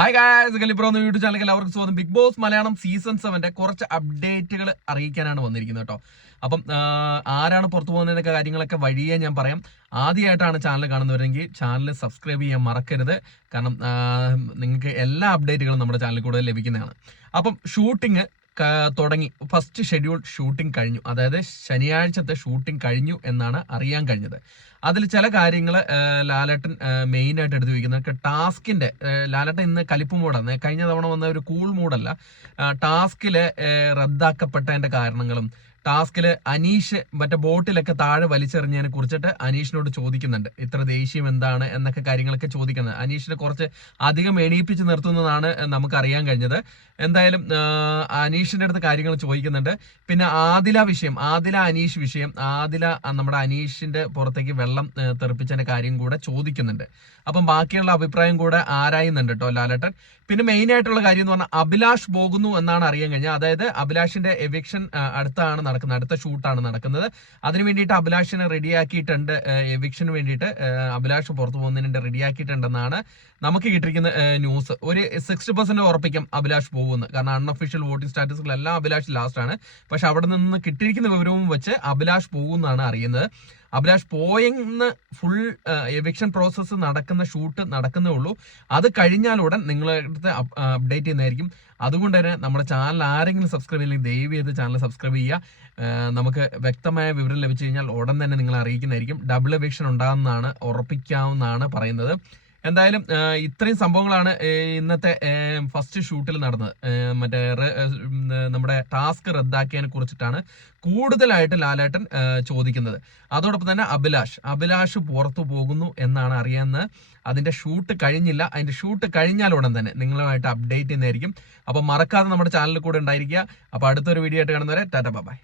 Hi guys, ഗലിബ്രോ എന്ന YouTube ചാനലിൽ എല്ലാവർക്കും സ്വാഗതം. ബിഗ് ബോസ് മലയാളം സീസൺ 7 കുറച്ച് അപ്ഡേറ്റുകൾ അറിയിക്കാനാണ് വന്നിരിക്കുന്നത് കേട്ടോ. അപ്പം ആരാണ് പുറത്തു പോകുന്നതിനൊക്കെ കാര്യങ്ങളൊക്കെ വഴിയെ ഞാൻ പറയാം. ആദ്യമായിട്ടാണ് ചാനൽ കാണുന്നവരെങ്കിൽ ചാനൽ സബ്സ്ക്രൈബ് ചെയ്യാൻ മറക്കരുത്. കാരണം നിങ്ങൾക്ക് എല്ലാ അപ്ഡേറ്റുകളും നമ്മുടെ ചാനലിൽ കൂടെ ലഭിക്കുന്നതാണ്. അപ്പം ഷൂട്ടിങ് തുടങ്ങി. ഫസ്റ്റ് ഷെഡ്യൂൾ ഷൂട്ടിംഗ് കഴിഞ്ഞു. അതായത് ശനിയാഴ്ചത്തെ ഷൂട്ടിംഗ് കഴിഞ്ഞു എന്നാണ് അറിയാൻ കഴിഞ്ഞത്. അതിൽ ചില കാര്യങ്ങൾ ലാലേട്ടൻ മെയിനായിട്ട് എടുത്തു വയ്ക്കുന്നത് ടാസ്കിന്റെ. ലാലേട്ടൻ ഇന്ന് കലിപ്പ് മൂടാണ്. കഴിഞ്ഞ തവണ വന്ന ഒരു കൂൾ മൂടല്ല. ടാസ്കില് റദ്ദാക്കപ്പെട്ടതിന്റെ കാരണങ്ങളും ടാസ്കില് അനീഷ് മറ്റേ ബോട്ടിലൊക്കെ താഴെ വലിച്ചെറിഞ്ഞതിനെ കുറിച്ചിട്ട് അനീഷിനോട് ചോദിക്കുന്നുണ്ട്. ഇത്ര ദേഷ്യം എന്താണ് എന്നൊക്കെ കാര്യങ്ങളൊക്കെ ചോദിക്കുന്നത്. അനീഷിനെ കുറച്ച് അധികം എണീപ്പിച്ച് നിർത്തുന്നതാണ് നമുക്ക് അറിയാൻ കഴിഞ്ഞത്. എന്തായാലും അനീഷിന്റെ അടുത്ത് കാര്യങ്ങൾ ചോദിക്കുന്നുണ്ട്. പിന്നെ ആദില അനീഷ് വിഷയം, നമ്മുടെ അനീഷിന്റെ പുറത്തേക്ക് വെള്ളം തെറിപ്പിച്ചതിന്റെ കാര്യം കൂടെ ചോദിക്കുന്നുണ്ട്. അപ്പം ബാക്കിയുള്ള അഭിപ്രായം കൂടെ ആരായുന്നുണ്ട് കേട്ടോ ലാലേട്ടൻ. പിന്നെ മെയിൻ ആയിട്ടുള്ള കാര്യം എന്ന് പറഞ്ഞാൽ അഭിലാഷ് പോകുന്നു എന്നാണ് അറിയാൻ കഴിഞ്ഞത്. അതായത് അഭിലാഷിന്റെ എവിക്ഷൻ അടുത്ത ഷൂട്ടാണ് നടക്കുന്നത്. അതിന് വേണ്ടിയിട്ട് അഭിലാഷിനെ റെഡിയാക്കിയിട്ടുണ്ട്. എവിക്ഷന് വേണ്ടിയിട്ട് അഭിലാഷ് പുറത്തു പോകുന്നതിന് റെഡിയാക്കിയിട്ടുണ്ടെന്നാണ് നമുക്ക് കിട്ടിയിരിക്കുന്ന ന്യൂസ്. ഒരു 60% ഉറപ്പിക്കും അഭിലാഷ് പോകുന്നു. കാരണം അൺഒഫീഷ്യൽ വോട്ടിംഗ് സ്റ്റാറ്റസുകളെല്ലാം അഭിലാഷ് ലാസ്റ്റ് ആണ്. പക്ഷെ അവിടെ നിന്ന് കിട്ടിയിരിക്കുന്ന വിവരവും വെച്ച് അഭിലാഷ് പോകുമെന്നാണ് അറിയുന്നത്. അഭിലാഷ് പോയെന്ന് ഫുൾ എവിക്ഷൻ പ്രോസസ്സ് ഷൂട്ട് നടക്കുന്നേ ഉള്ളൂ. അത് കഴിഞ്ഞാലുടൻ നിങ്ങളെ അടുത്ത് അപ്ഡേറ്റ് ചെയ്യുന്നതായിരിക്കും. അതുകൊണ്ട് തന്നെ നമ്മുടെ ചാനൽ ആരെങ്കിലും സബ്സ്ക്രൈബ് ചെയ്യില്ലെങ്കിൽ ദയവ് ചെയ്ത് ചാനൽ സബ്സ്ക്രൈബ് ചെയ്യുക. നമുക്ക് വ്യക്തമായ വിവരം ലഭിച്ചു കഴിഞ്ഞാൽ ഉടൻ തന്നെ നിങ്ങൾ അറിയിക്കുന്നതായിരിക്കും. ഡബിൾ എവിക്ഷൻ ഉണ്ടാകുന്നതാണ്, ഉറപ്പിക്കാവുന്നതാണ് പറയുന്നത്. എന്തായാലും ഇത്രയും സംഭവങ്ങളാണ് ഇന്നത്തെ ഫസ്റ്റ് ഷൂട്ടിൽ നടന്നത്. നമ്മുടെ ടാസ്ക് റദ്ദാക്കിയതിനെ കുറിച്ചിട്ടാണ് കൂടുതലായിട്ട് ലാലേട്ടൻ ചോദിക്കുന്നത്. അതോടൊപ്പം തന്നെ അഭിലാഷ് പുറത്തു പോകുന്നു എന്നാണ് അറിയാവുന്നത്. അതിന്റെ ഷൂട്ട് കഴിഞ്ഞില്ല. അതിന്റെ ഷൂട്ട് കഴിഞ്ഞാൽ ഉടൻ തന്നെ നിങ്ങളുമായിട്ട് അപ്ഡേറ്റ് ചെയ്യുന്നതായിരിക്കും. അപ്പൊ മറക്കാതെ നമ്മുടെ ചാനലിൽ കൂടെ ഉണ്ടായിരിക്കുക. അപ്പൊ അടുത്തൊരു വീഡിയോ ആയിട്ട് കാണുന്നവരെ ടാറ്റ ബൈ.